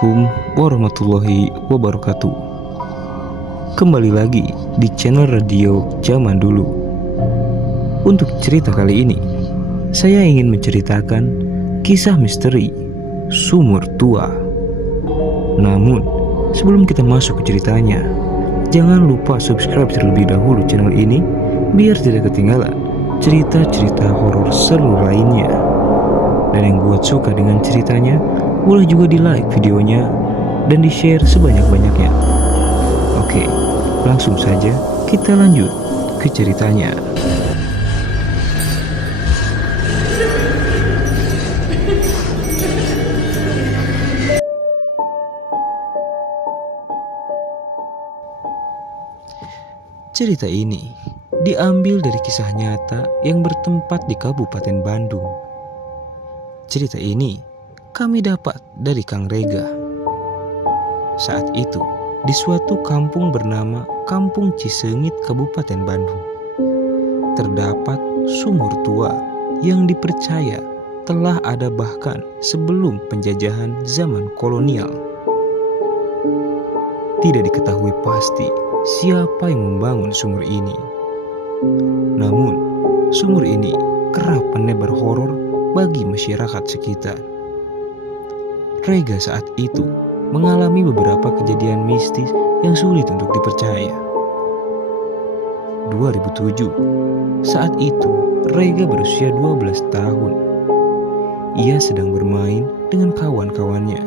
Assalamualaikum warahmatullahi wabarakatuh. Kembali lagi di channel radio zaman dulu. Untuk cerita kali ini, saya ingin menceritakan kisah misteri sumur tua. Namun, sebelum kita masuk ke ceritanya, jangan lupa subscribe terlebih dahulu channel ini biar tidak ketinggalan cerita-cerita horor seru lainnya. Dan yang buat suka dengan ceritanya, boleh juga di like videonya dan di share sebanyak-banyaknya. Oke, langsung saja kita lanjut ke ceritanya. Cerita ini diambil dari kisah nyata yang bertempat di Kabupaten Bandung. Cerita ini kami dapat dari Kang Rega. Saat itu, di suatu kampung bernama Kampung Cisengit, Kabupaten Bandung, terdapat sumur tua yang dipercaya telah ada bahkan sebelum penjajahan zaman kolonial. Tidak diketahui pasti siapa yang membangun sumur ini. Namun, sumur ini kerap menebar horor bagi masyarakat sekitar. Rega saat itu mengalami beberapa kejadian mistis yang sulit untuk dipercaya. 2007, saat itu Rega berusia 12 tahun. Ia sedang bermain dengan kawan-kawannya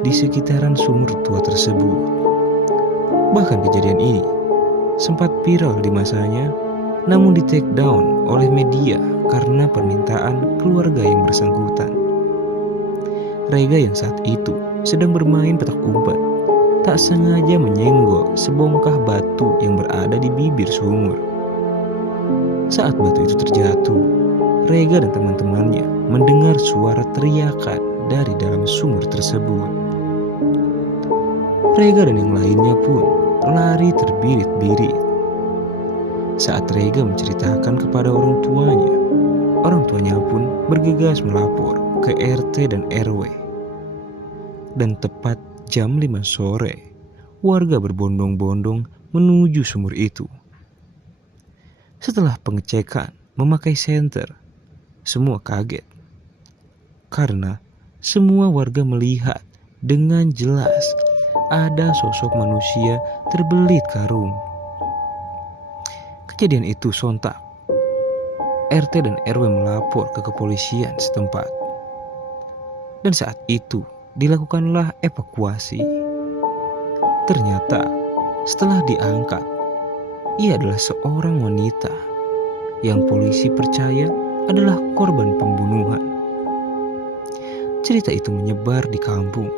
di sekitaran sumur tua tersebut. Bahkan kejadian ini sempat viral di masanya, namun di take down oleh media karena permintaan keluarga yang bersangkutan. Rega yang saat itu sedang bermain petak umpet tak sengaja menyenggol sebongkah batu yang berada di bibir sumur. Saat batu itu terjatuh, Rega dan teman-temannya mendengar suara teriakan dari dalam sumur tersebut. Rega dan yang lainnya pun lari terbirit-birit. Saat Rega menceritakan kepada orang tuanya pun bergegas melapor ke RT dan RW. Dan tepat jam 5 sore, warga berbondong-bondong menuju sumur itu. Setelah pengecekan memakai senter, semua kaget. Karena semua warga melihat dengan jelas ada sosok manusia terbelit karung. Kejadian itu sontak RT dan RW melapor ke kepolisian setempat. Dan saat itu dilakukanlah evakuasi. Ternyata setelah diangkat, ia adalah seorang wanita yang polisi percaya adalah korban pembunuhan. Cerita itu menyebar di kampung.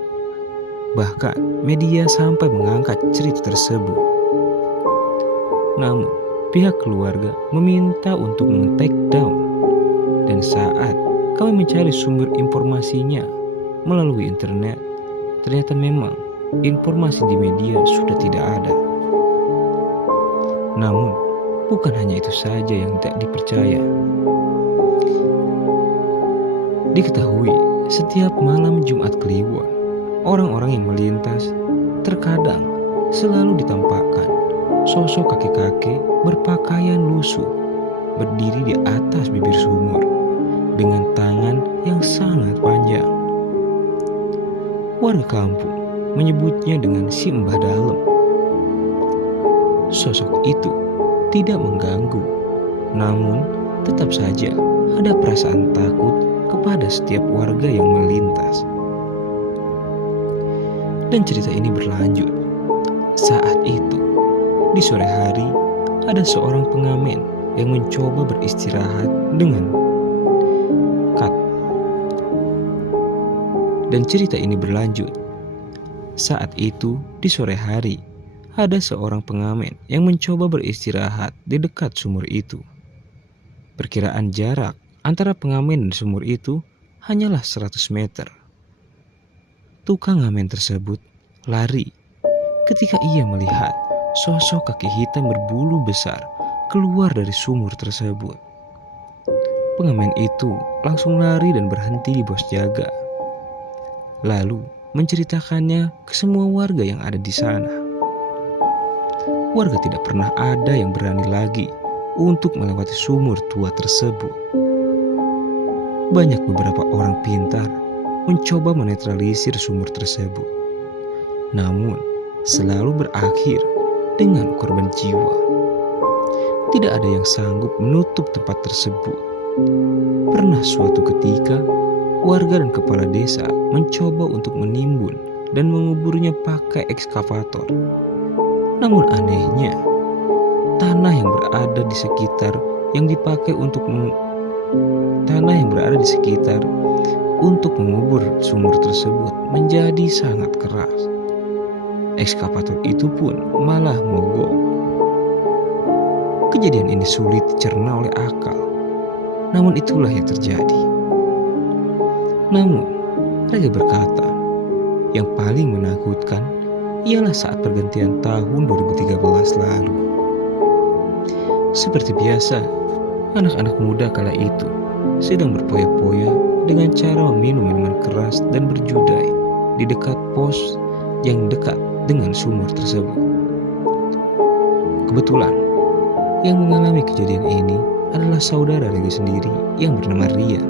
Bahkan media sampai mengangkat cerita tersebut. Namun pihak keluarga meminta untuk men-take down. Dan saat kami mencari sumber informasinya melalui internet, ternyata memang informasi di media sudah tidak ada. Namun bukan hanya itu saja yang tidak dipercaya. Diketahui setiap malam Jumat Kliwon, orang-orang yang melintas terkadang selalu ditampakkan sosok kakek-kakek berpakaian lusuh berdiri di atas bibir sumur dengan tangan yang sangat panjang. Warga kampung menyebutnya dengan si Mbah Dalem. Sosok itu tidak mengganggu, namun tetap saja ada perasaan takut kepada setiap warga yang melintas. Dan cerita ini berlanjut. Saat itu, di sore hari, ada seorang pengamen yang mencoba beristirahat dengan kat. Dan cerita ini berlanjut. Saat itu, di sore hari, ada seorang pengamen yang mencoba beristirahat di dekat sumur itu. Perkiraan jarak antara pengamen dan sumur itu hanyalah 100 meter. Tukang ngamen tersebut lari ketika ia melihat sosok kaki hitam berbulu besar keluar dari sumur tersebut. Pengamen itu langsung lari dan berhenti di pos jaga. Lalu menceritakannya ke semua warga yang ada di sana. Warga tidak pernah ada yang berani lagi untuk melewati sumur tua tersebut. Banyak beberapa orang pintar mencoba menetralisir sumur tersebut, namun selalu berakhir dengan korban jiwa. Tidak ada yang sanggup menutup tempat tersebut. Pernah suatu ketika, warga dan kepala desa mencoba untuk menimbun dan menguburnya pakai ekskavator. Namun anehnya, tanah yang berada di sekitar untuk mengubur sumur tersebut menjadi sangat keras. Ekskavator itu pun malah mogok. Kejadian ini sulit dicerna oleh akal, namun itulah yang terjadi. Namun, Rega berkata, yang paling menakutkan ialah saat pergantian tahun 2013 lalu. Seperti biasa, anak-anak muda kala itu sedang berpoya-poya dengan cara meminum minuman keras dan berjudai di dekat pos yang dekat dengan sumur tersebut. Kebetulan, yang mengalami kejadian ini adalah saudara Rega sendiri yang bernama Rian.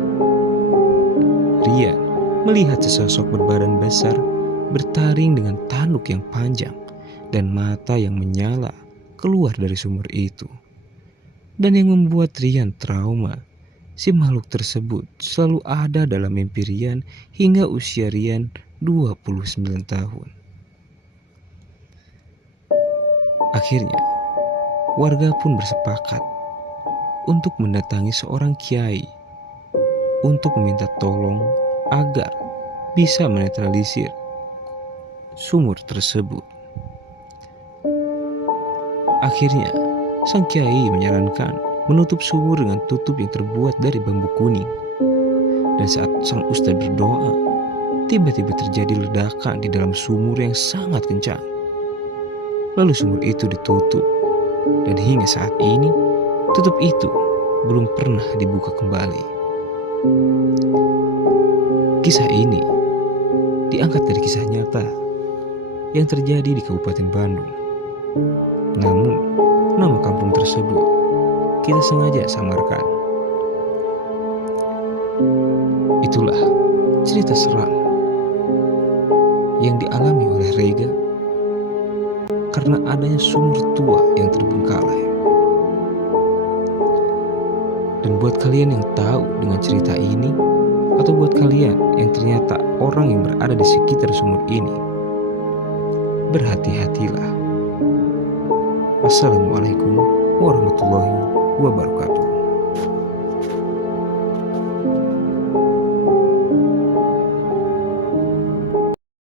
Rian melihat sesosok berbadan besar bertaring dengan tanduk yang panjang dan mata yang menyala keluar dari sumur itu. Dan yang membuat Rian trauma, si makhluk tersebut selalu ada dalam mimpi Rian hingga usia Rian 29 tahun. Akhirnya, warga pun bersepakat untuk mendatangi seorang kiai untuk meminta tolong agar bisa menetralisir sumur tersebut. Akhirnya, sang kiai menyarankan menutup sumur dengan tutup yang terbuat dari bambu kuning. Dan saat sang ustadz berdoa, tiba-tiba terjadi ledakan di dalam sumur yang sangat kencang. Lalu sumur itu ditutup, dan hingga saat ini tutup itu belum pernah dibuka kembali. Kisah ini diangkat dari kisah nyata yang terjadi di Kabupaten Bandung. Namun, nama kampung tersebut kita sengaja samarkan. Itulah cerita seram yang dialami oleh Rega karena adanya sumur tua yang terbengkalai. Dan buat kalian yang tahu dengan cerita ini, atau buat kalian yang ternyata orang yang berada di sekitar sumur ini, berhati-hatilah. Wassalamualaikum warahmatullahi wabarakatuh.